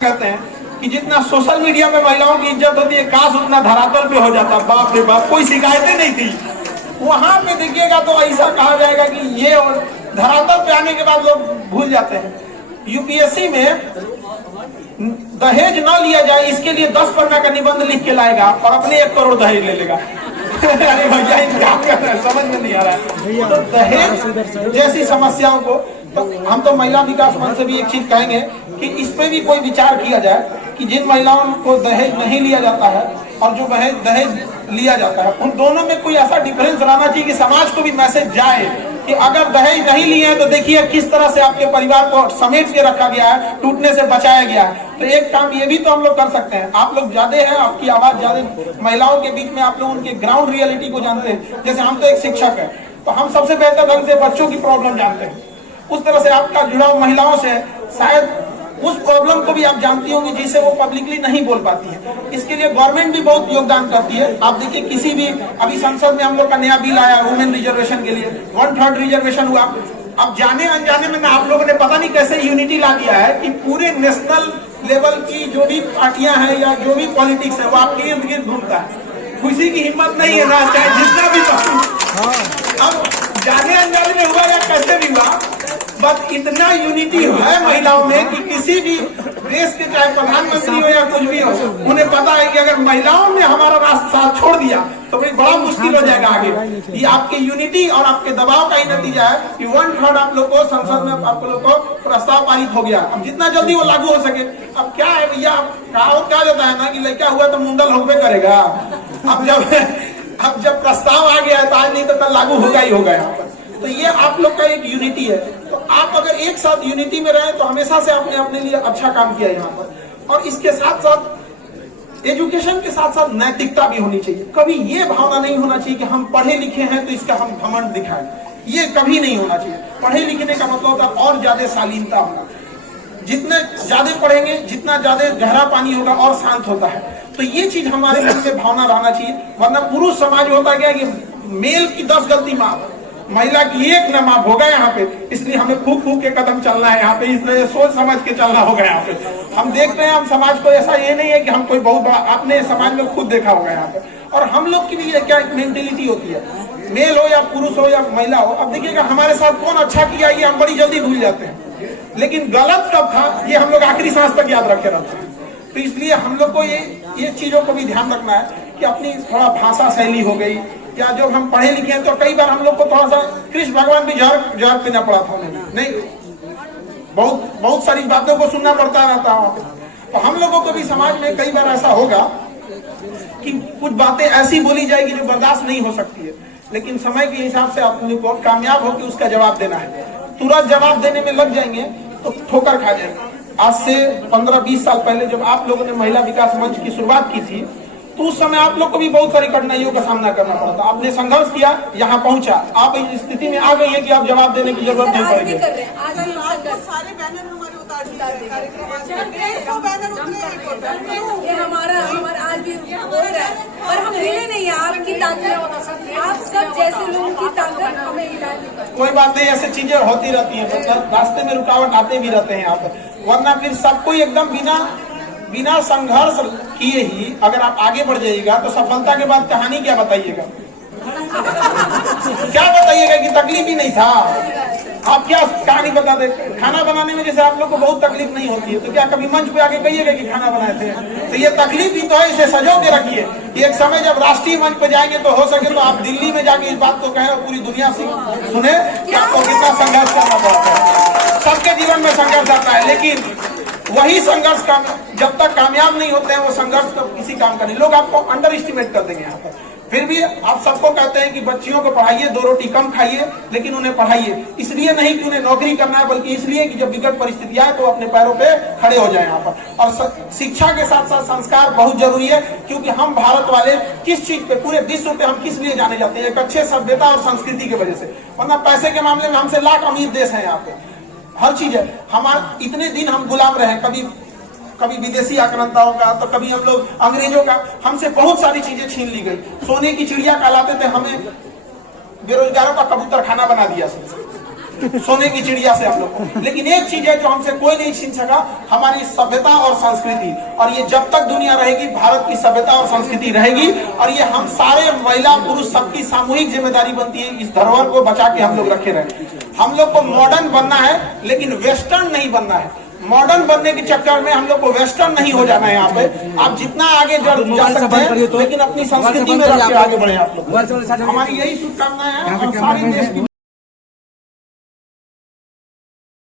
कहते हैं कि जितना सोशल मीडिया पे महिलाओं की इज्जत होती है, काश उतना धरातल पे हो जाता। बाप रे बाप, कोई शिकायतें नहीं थी। वहां पे देखिएगा तो ऐसा कहा जाएगा कि ये, और धरातल पे आने के बाद लोग भूल जाते हैं। यूपीएससी में दहेज न लिया जाए इसके लिए 10 पन्ना का निबंध लिख के लाएगा और अपने 1 करोड़ दहेज ले लेगा। अरे भैया क्या कर रहे हैं, समझ में नहीं आ रहा है। तो दहेज जैसी समस्याओं को तो हम तो महिला विकास मंच से भी एक चीज कहेंगे कि इस पे भी कोई विचार किया जाए कि जिन महिलाओं को दहेज नहीं लिया जाता है और जो दहेज लिया जाता है, उन दोनों में कोई ऐसा डिफरेंस रहना चाहिए कि समाज को भी मैसेज जाए कि अगर दहेज नहीं लिए हैं तो देखिए किस तरह से आपके परिवार को समेट के रखा गया है, टूटने से बचाया गया है। तो एक काम ये भी तो हम लोग कर सकते हैं। आप लोग ज्यादा हैं, आपकी आवाज ज्यादा महिलाओं के बीच में, आप लोग उनके ग्राउंड रियलिटी को जानते हैं। जैसे हम तो एक शिक्षक है, तो हम सबसे बेहतर ढंग से बच्चों की प्रॉब्लम जानते हैं। उस तरह से आपका जुड़ाव महिलाओं से, शायद उस प्रॉब्लम को भी आप जानती होंगी जिसे वो पब्लिकली नहीं बोल पाती है। इसके लिए गवर्नमेंट भी बहुत योगदान करती है। आप देखिए किसी भी, अभी संसद में हम लोग का नया बिल आया वुमेन रिजर्वेशन के लिए, 1/3 रिजर्वेशन हुआ। अब जाने अनजाने में आप लोगों ने पता नहीं कैसे यूनिटी ला दिया है कि पूरे नेशनल लेवल की जो भी पार्टियां हैं या जो भी पॉलिटिक्स है वो आपके इर्द गिर्द घूमता है। किसी की हिम्मत नहीं है ना, चाहे जितना भी। अब जाने अनजाने में हुआ या कैसे भी हुआ, बस इतना यूनिटी है महिलाओं में कि किसी भी देश के, चाहे प्रधानमंत्री हो या कुछ भी हो, उन्हें पता है कि अगर महिलाओं ने हमारा रास्ता साथ छोड़ दिया तो भाई बड़ा मुश्किल हो जाएगा आगे। ये आपके यूनिटी और आपके दबाव का ही नतीजा है कि 1/3 आप लोग को संसद में आप लोग को प्रस्ताव पारित हो गया। अब जितना जल्दी वो लागू हो सके। अब क्या है भैया, कहावत क्या जाता है ना कि लड़का हुआ तो मुंडल होबे करेगा। अब जब प्रस्ताव आ गया है तो आज नहीं तो कल लागू होगा ही होगा यहाँ पर। तो ये आप लोग का एक यूनिटी है। तो आप अगर एक साथ यूनिटी में रहे तो हमेशा से आपने अपने लिए अच्छा काम किया यहाँ पर। और इसके साथ साथ एजुकेशन के साथ साथ नैतिकता भी होनी चाहिए। कभी ये भावना नहीं होना चाहिए कि हम पढ़े लिखे हैं तो इसका हम घमंड दिखाएं। ये कभी नहीं होना चाहिए। पढ़े लिखने का मतलब होता है और ज्यादा शालीनता होना। जितने ज्यादा पढ़ेंगे, जितना ज्यादा गहरा पानी होगा और शांत होता है। तो ये चीज हमारे मन में भावना रहना चाहिए। वरना पुरुष समाज होता क्या कि मेल की 10 गलती माफ, महिला की 1 न माफ होगा यहाँ पे। इसलिए हमें फूक फूक के कदम चलना है यहाँ पे, इसलिए सोच समझ के चलना होगा यहाँ पे। हम देखते हैं हम समाज को, ऐसा ये नहीं है कि हम कोई बहुत बड़ा, आपने समाज में खुद देखा होगा यहाँ पे। और हम लोग की भी क्या मेंटेलिटी होती है, मेल हो या पुरुष हो या महिला हो। अब देखिएगा हमारे साथ कौन अच्छा किया ये हम बड़ी जल्दी भूल जाते हैं, लेकिन गलत कब था ये हम लोग आखिरी सांस तक याद रखे रहते हैं। तो इसलिए हम लोग को ये चीजों को भी ध्यान रखना है कि अपनी थोड़ा भाषा शैली हो गई, या जो हम पढ़े लिखे हैं तो कई बार हम लोग को थोड़ा सा, कृष्ण भगवान भी जहर पीना पड़ा था उन्हें, नहीं, बहुत सारी बातों को सुनना पड़ता रहता है। तो हम लोगों को भी समाज में कई बार ऐसा होगा कि कुछ बातें ऐसी बोली जाएगी जो बर्दाश्त नहीं हो सकती है, लेकिन समय के हिसाब से अपने को कामयाब हो कि उसका जवाब देना है। तुरंत जवाब देने में लग जाएंगे तो ठोकर खा जाएंगे। आज से 15-20 साल पहले जब आप लोगों ने महिला विकास मंच की शुरुआत की थी तो उस समय आप लोग को भी बहुत सारी कठिनाइयों का सामना करना पड़ा था। आपने संघर्ष किया, यहाँ पहुंचा, आप इस स्थिति में आ गई है कि आप जवाब देने की जरूरत नहीं पड़ेगी। सारे बैनर हमारे उतार दिए, हमारा आज भी हो रहा है और हम मिले नहीं है। आपकी ताकत, आप सब जैसे लोगों की ताकत हमें मिला। कोई बात नहीं, ऐसी चीजें होती रहती है, मतलब रास्ते में रुकावट आते भी रहते हैं यहाँ पर। वरना फिर सबको एकदम बिना संघर्ष किए ही अगर आप आगे बढ़ जाइएगा तो सफलता के बाद कहानी क्या बताइएगा? क्या बताइएगा कि तकलीफ ही नहीं था? आप क्या कहानी बता दे? खाना बनाने में जैसे आप लोग को बहुत तकलीफ नहीं होती है तो क्या कभी मंच पे आके कहिएगा कि खाना बनाए थे? तो ये तकलीफ ही तो है, इसे सजो के रखिए। एक समय जब राष्ट्रीय मंच पे जाएंगे तो हो सके तो आप दिल्ली में जाके इस बात को कहें और पूरी दुनिया से सुने कि आपको कितना संघर्ष करना पड़ता है। सबके जीवन में संघर्ष आता है, लेकिन वही संघर्ष का जब तक कामयाब नहीं होते हैं वो संघर्ष तो किसी काम का नहीं। लोग आपको अंडर एस्टिमेट कर देंगे यहाँ पर। फिर भी आप सबको कहते हैं कि बच्चियों को पढ़ाइए, 2 रोटी कम खाइए, लेकिन उन्हें पढ़ाइए। इसलिए नहीं कि उन्हें नौकरी करना है, बल्कि इसलिए कि जब विकट परिस्थितियां आए तो अपने पैरों पे खड़े हो जाए यहाँ पर। और शिक्षा के साथ साथ संस्कार बहुत जरूरी है, क्योंकि हम भारत वाले किस चीज पे, पूरे विश्व पे हम किस लिए जाने जाते हैं? एक अच्छे सभ्यता और संस्कृति की वजह से। वरना पैसे के मामले में हमसे लाख अमीर देश है यहाँ पे, हर चीज है। हमारे इतने दिन हम गुलाम रहे, कभी विदेशी आक्रांताओं का, तो कभी हम लोग अंग्रेजों का, हमसे बहुत सारी चीजें छीन ली गई। सोने की चिड़िया कहलाते थे, हमें बेरोजगारों का कबूतर खाना बना दिया। सोने की चिड़िया से हम लोग। लेकिन एक चीज है जो हमसे कोई नहीं छीन सका, हमारी सभ्यता और संस्कृति। और ये जब तक दुनिया रहेगी, भारत की सभ्यता और संस्कृति रहेगी। और ये हम सारे महिला पुरुष सबकी सामूहिक जिम्मेदारी बनती है, इस धरोहर को बचा के हम लोग रखे रहे। हम लोग को मॉडर्न बनना है, लेकिन वेस्टर्न नहीं बनना है। मॉडर्न बनने के चक्कर में हम लोग को वेस्टर्न नहीं हो जाना है। यहाँ पे आप जितना आगे जा सकते हैं, लेकिन अपनी संस्कृति में रख के आगे बढ़े आप लोग। हमारी यही शुभकामनाएं हैं और सारी देश की